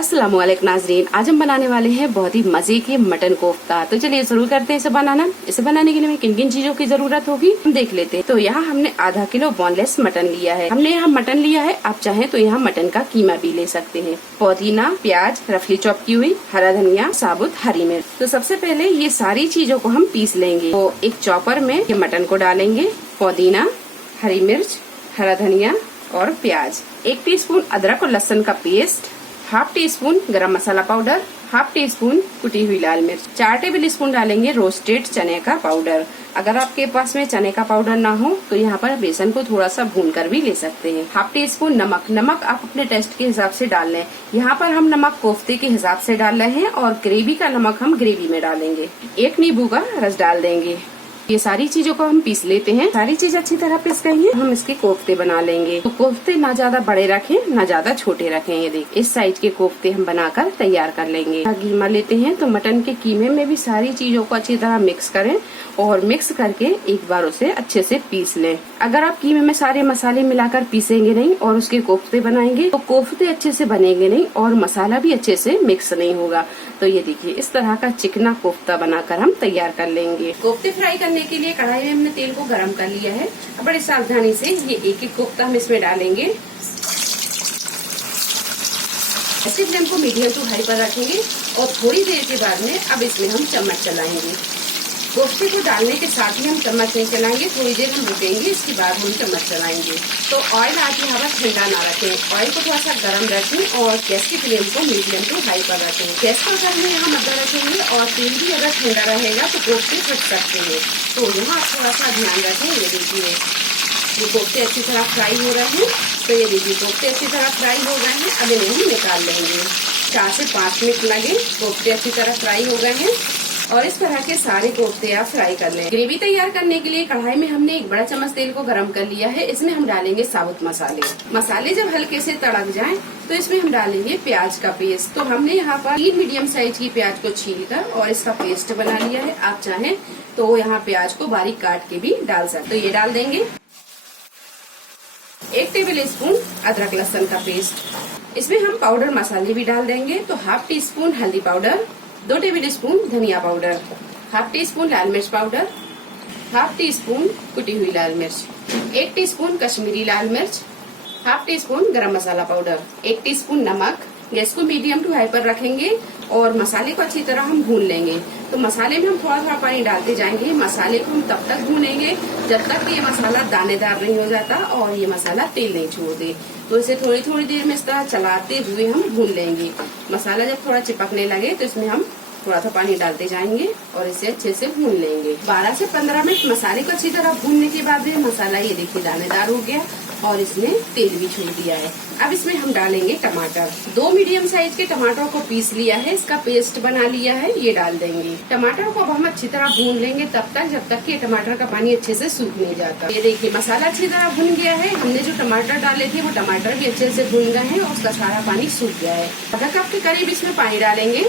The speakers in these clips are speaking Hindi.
अस्सलाम वालेकुम नाजरीन, आज हम बनाने वाले हैं बहुत ही मजे के मटन कोफ्ता। तो चलिए शुरू करते हैं इसे बनाना। इसे बनाने के लिए हमें किन किन चीजों की जरूरत होगी हम देख लेते हैं। तो यहाँ हमने आधा किलो बोनलेस मटन लिया है। हमने यहाँ मटन लिया है, आप चाहें तो यहाँ मटन का कीमा भी ले सकते हैं। पुदीना, प्याज रफली चॉप की हुई, हरा धनिया, साबुत हरी मिर्च। तो सबसे पहले ये सारी चीजों को हम पीस लेंगे। तो एक चॉपर में ये मटन को डालेंगे, पुदीना, हरी मिर्च, हरा धनिया और प्याज, 1 टीस्पून अदरक और लहसुन का पेस्ट, हाफ टी स्पून गरम मसाला पाउडर, हाफ टी स्पून कुटी हुई लाल मिर्च, 4 टेबल स्पून डालेंगे रोस्टेड चने का पाउडर। अगर आपके पास में चने का पाउडर ना हो तो यहाँ पर बेसन को थोड़ा सा भून कर भी ले सकते हैं। हाफ टी स्पून नमक। नमक आप अपने टेस्ट के हिसाब से डाल लें। यहाँ पर हम नमक कोफ्ते के हिसाब से डाल रहे हैं और ग्रेवी का नमक हम ग्रेवी में डालेंगे। 1 नींबू का रस डाल देंगे। ये सारी चीजों को हम पीस लेते हैं। सारी चीज अच्छी तरह पीस गई है, हम इसके कोफ्ते बना लेंगे। तो कोफ्ते ना ज्यादा बड़े रखें ना ज्यादा छोटे रखें। ये देखिए इस साइज के कोफ्ते हम बनाकर तैयार कर लेंगे। कीमा लेते हैं तो मटन के कीमे में भी सारी चीजों को अच्छी तरह मिक्स करें और मिक्स करके एक बार उसे अच्छे से पीस लें। अगर आप कीमे में सारे मसाले मिलाकर पीसेंगे नहीं और उसके कोफ्ते बनाएंगे तो कोफ्ते अच्छे से बनेंगे नहीं और मसाला भी अच्छे से मिक्स नहीं होगा। तो ये देखिए इस तरह का चिकना कोफ्ता बनाकर हम तैयार कर लेंगे। कोफ्ते फ्राई करने के लिए कढ़ाई में हमने तेल को गरम कर लिया है। अब बड़ी सावधानी से ये एक एक कोफ्ता हम इसमें डालेंगे। ऐसे फ्लेम को मीडियम टू हाई पर रखेंगे और थोड़ी देर के बाद में अब इसमें हम चम्मच चलाएंगे। कोफ्ते को डालने के साथ ही हम चम्मच नहीं चलाएंगे, थोड़ी देर हम रुकेंगे, इसके बाद हम चम्मच चलाएंगे। तो ऑयल आज यहाँ पर ठंडा ना रखें, ऑयल को थोड़ा सा गर्म रखें और गैस की फ्लेम को मीडियम टू हाई पर रखें। गैस का अगर हम यहाँ मद्दा रखेंगे और तेल भी अगर ठंडा रहेगा तो कोफ्ते फट सकते हैं। तो यहाँ आप थोड़ा सा ध्यान रखें। ये देखिए ये कोफ्ते अच्छी तरह फ्राई हो रहे हैं। तो ये देखिए कोफ्ते अच्छी तरह फ्राई हो गए हैं। अब इन्हें हम निकाल लेंगे। 4 से 5 मिनट लगे, कोफ्ते अच्छी तरह फ्राई हो गए हैं और इस तरह के सारे कोफ्ते आप फ्राई कर लें। ग्रेवी तैयार करने के लिए कढ़ाई में हमने 1 बड़ा चम्मच तेल को गरम कर लिया है। इसमें हम डालेंगे साबुत मसाले। मसाले जब हल्के से तड़क जाएं तो इसमें हम डालेंगे प्याज का पेस्ट। तो हमने यहाँ पर 3 मीडियम साइज की प्याज को छीलकर और इसका पेस्ट बना लिया है। आप चाहें तो यहाँ प्याज को बारीक काट के भी डाल सकते। तो ये डाल देंगे। 1 टेबल स्पून अदरक लहसुन का पेस्ट। इसमें हम पाउडर मसाले भी डाल देंगे। तो हाफ टी स्पून हल्दी पाउडर, 2 टेबल स्पून धनिया पाउडर, हाफ टी स्पून लाल मिर्च पाउडर, हाफ टी स्पून कुटी हुई लाल मिर्च, 1 टीस्पून कश्मीरी लाल मिर्च, हाफ टी स्पून गरम मसाला पाउडर, 1 टीस्पून नमक। गैस को मीडियम टू हाई पर रखेंगे और मसाले को अच्छी तरह हम भून लेंगे। तो मसाले में हम थोड़ा थोड़ा पानी डालते जाएंगे। मसाले को हम तब तक भूनेंगे जब तक ये मसाला दानेदार नहीं हो जाता और ये मसाला तेल नहीं छोड़ दे। तो इसे थोड़ी थोड़ी देर में इस तरह चलाते हुए हम भून लेंगे। मसाला जब थोड़ा चिपकने लगे तो इसमें हम थोड़ा सा पानी डालते जाएंगे और इसे अच्छे से भून लेंगे। 12 से 15 मिनट मसाले को अच्छी तरह भूनने के बाद मसाला ये देखिए दानेदार हो गया और इसने तेल भी छोड़ दिया है। अब इसमें हम डालेंगे टमाटर। 2 मीडियम साइज के टमाटरों को पीस लिया है, इसका पेस्ट बना लिया है, ये डाल देंगे। टमाटर को अब हम अच्छी तरह भून लेंगे तब तक जब तक कि टमाटर का पानी अच्छे से सूख नहीं जाता। ये देखिए मसाला अच्छी तरह भून गया है। हमने जो टमाटर डाले थे वो टमाटर भी अच्छे से भून गए हैं और उसका सारा पानी सूख गया है। आधा कप के करीब इसमें पानी डालेंगे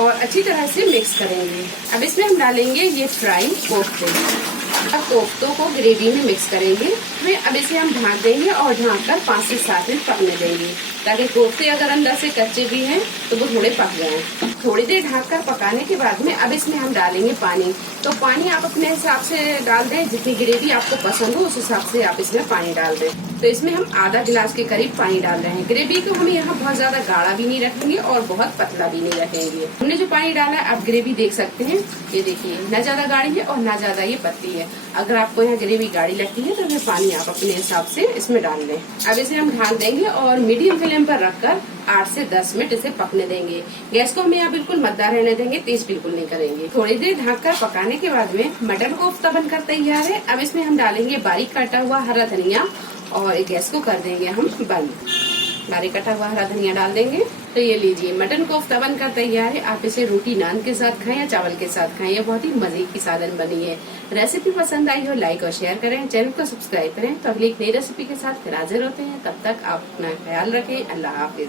और अच्छी तरह से मिक्स करेंगे। अब इसमें हम डालेंगे ये फ्राई कोफ्ते। अब कोफ्तों को ग्रेवी में मिक्स करेंगे। अब इसे हम ढक देंगे और ढककर 5 से 7 मिनट पकने देंगे ताकि कोफ्ते अगर अंदर से कच्चे भी हैं तो वो थोड़े पक जाएं। थोड़ी देर ढककर पकाने के बाद में अब इसमें हम डालेंगे पानी। तो पानी आप अपने हिसाब से डाल दें, जितनी ग्रेवी आपको पसंद हो उस हिसाब से आप इसमें पानी डाल दें। तो इसमें हम आधा गिलास के करीब पानी डाल रहे हैं। ग्रेवी को हम यहाँ बहुत ज्यादा गाढ़ा भी नहीं रखेंगे और बहुत पतला भी नहीं रखेंगे। हमने जो पानी डाला है आप ग्रेवी देख सकते हैं। ये देखिए न ज्यादा गाढ़ी है और न ज्यादा ये पतली है। अगर आपको यहाँ ग्रेवी गाढ़ी लगती है तो फिर पानी आप अपने हिसाब से इसमें डाल लें। अब इसे हम ढक देंगे और मीडियम फ्लेम पर रखकर 8 से 10 मिनट इसे पकने देंगे। गैस को हम यहाँ बिल्कुल मद्दा रहने देंगे, तेज बिल्कुल नहीं करेंगे। थोड़ी देर ढककर पकाने के बाद में मटन कोफ्ता बनकर तैयार है। अब इसमें हम डालेंगे बारीक कटा हुआ हरा धनिया और गैस को कर देंगे हम बंद। बारीक कटा हुआ हरा धनिया डाल देंगे। तो ये लीजिए मटन कोफ्ता बनकर तैयार है। आप इसे रोटी नान के साथ खाएं या चावल के साथ खाएं, ये बहुत ही मजे की सालन बनी है। रेसिपी पसंद आई हो लाइक और शेयर करें, चैनल को सब्सक्राइब करें। तो अगली एक नई रेसिपी के साथ फिर हाजिर होते हैं। तब तक आप अपना ख्याल रखें। अल्लाह हाफिज।